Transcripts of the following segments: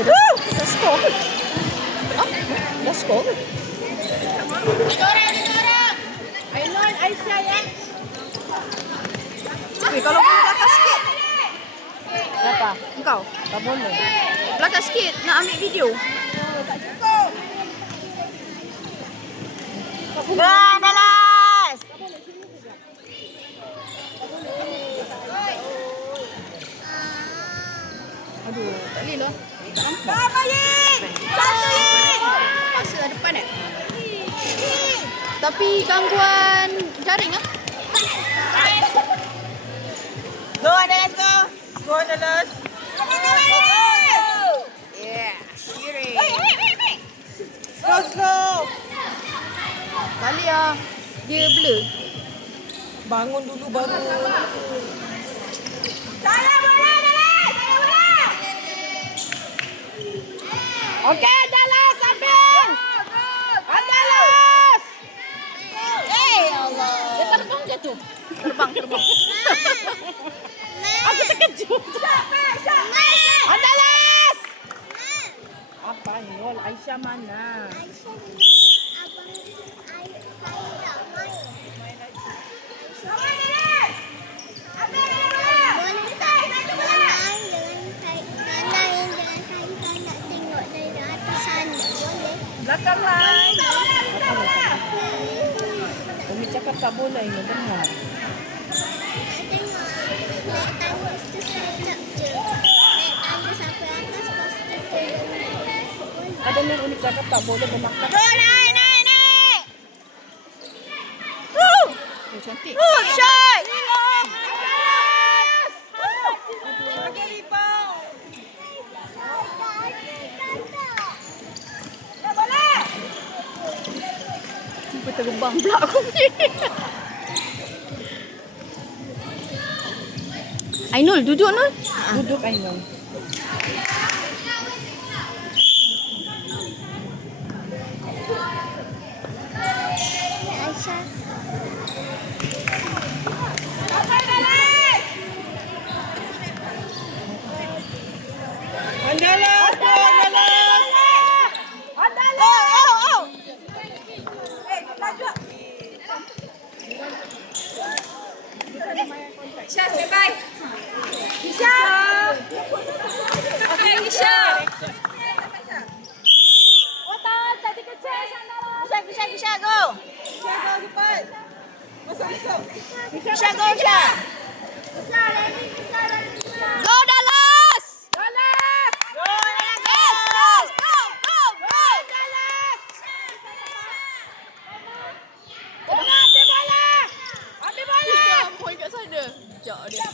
Dah skor ke? Dah skor ke? Ainul, Aisyah ya. Kalau boleh belakang sikit. Siapa? Engkau. Tak boleh. Belakang sikit. Nak ambil video. Dalas. Aduh, tak boleh lah. Tak nampak. Apa Yin? Satu Yin. Paksa depan eh. Tapi gangguan jaring ah. Go Dalas, go. Go Dalas. Yeah, Shiri. Go, go. Balik ah. Dia blur. Bangun dulu baru. Okey, Dalas ambil. Dalas. Allah. Dia terbang je tu. Terbang. Aku terkejut. Dalas. Apa Nol? Aisyah mana? Belakang line. Umi cakap tak boleh ni dengar. Ada yang Umi cakap tak boleh bermakna. Naik. Oh, cantik. Shot. Tiba terbang pula aku ni. Ainul, duduk Nul. Duduk Ainul. Andalas. Isha, say bye. Isha. Okay, Isha. Otak, tadi kecil sana. Bisa, go. Bisa, go cepat. Masuk. Bisa, go, Bisa. Go Dallas. Dalas. Go, Yes. Go. Dalas. Ambil bola. Poin kat sana. Sekejap dia.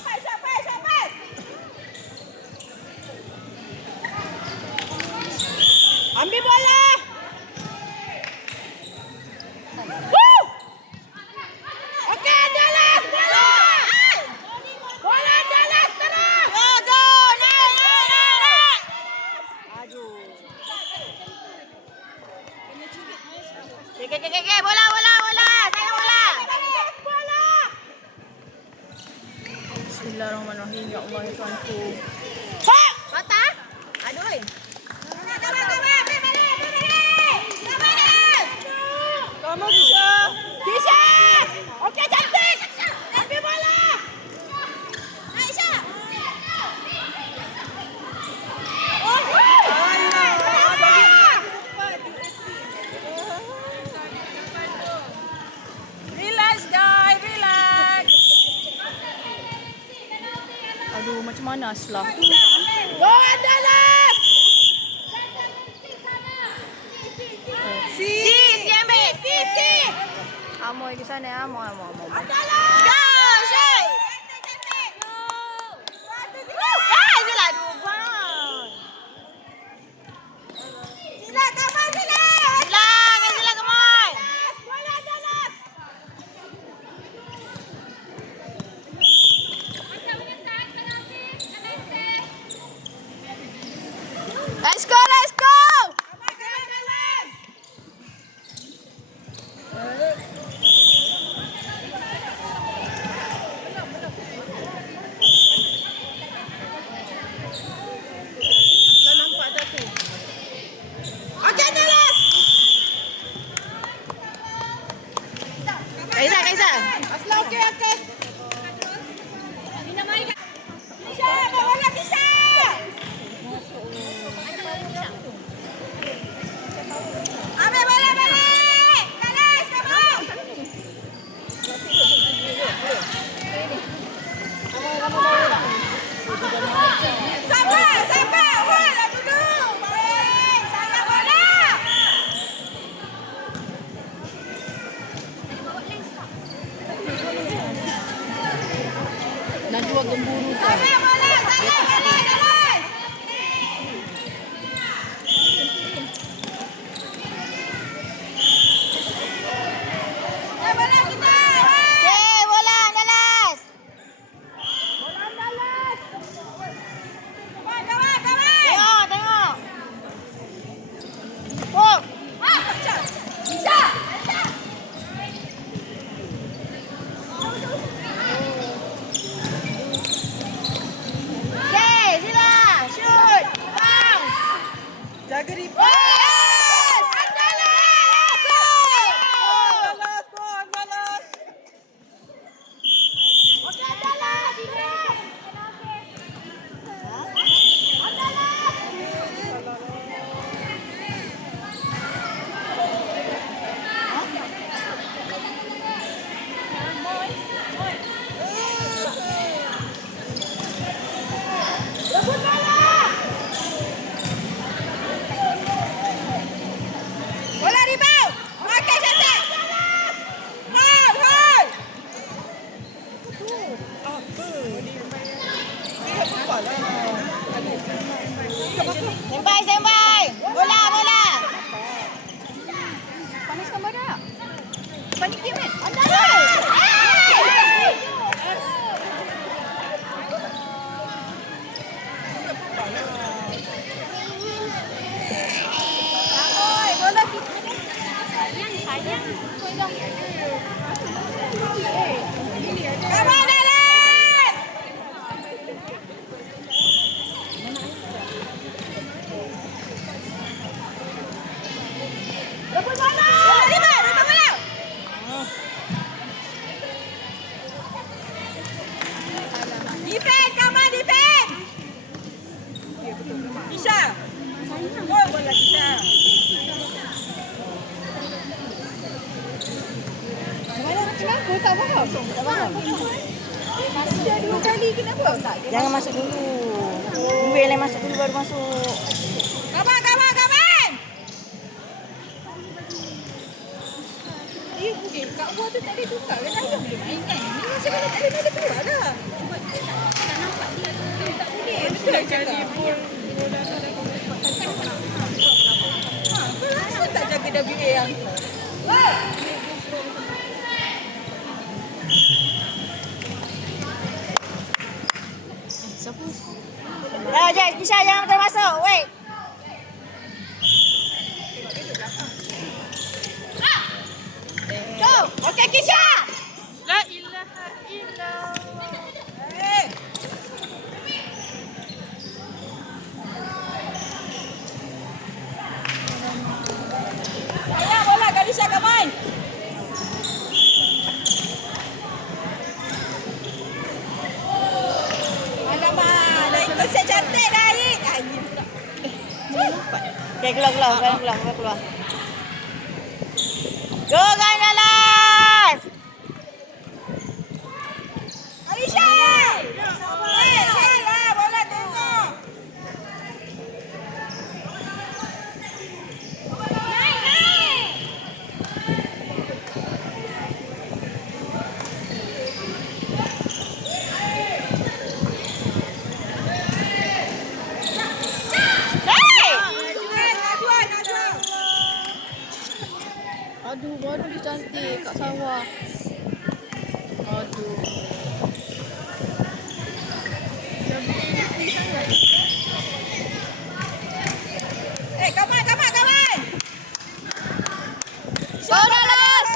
Sampai. Ambil bola. Woo! Okey, Dalas, bola. Bola Dalas terus. Go. Naik. Aduh. Okey, bola. Saya bola. Bola. Bismillahirrahmanirrahim. Ya Allah, ya Tuhanku. Hak! Patah? Aduh. Kamu bisa. Okey, cantik. Ambil bola. Aisyah. Oh, relax, guys. Relax. Aduh, macam mana Aslah? Go Dalas. Si ambil. Si. Amoy di sana, amoy. Dalas. Go, Shay. Itulah dubang. Sila, come on. Bola Dalas. Let's go. Standby, standby. Bola, bola. Panas kan badak? Panik dia, man. Kawan Alan! Rebut bola! Rebut bola! Defend, come on, defend! Kisha! Gol bola Kisha! Kenapa? Tak faham. Tak faham. Dah 2 kali kenapa? Jangan masuk dulu. Tunggu yang lain masuk dulu baru masuk. Kawan, kawan, kawan! Dia kat bawah tu tak ada tukar kan? Ayam dia main kan? Ni macam mana tak ada keluar dah. Sebab dia tak nampak dia. Tak boleh. Betul cakap. Kau rasa tak jaga WA yang tu? Jess, Kisha jangan termasuk. Wait. Go. Okay, Kisha. La ilaha illallah. Hey. Ayah, bola Kadisha kau main. Alamak, dah ikut saya cantik dah, Aik. Aik pula. Okay, keluar. Go, Gandalas! Aisyah! Lah, bola tengok. Aduh, baru dia cantik kat sawah. Aduh. Kawan. Go, Dallas!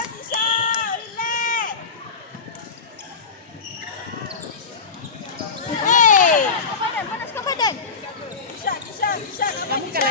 Hey! Panaskan badan. Kisha, kamu kalah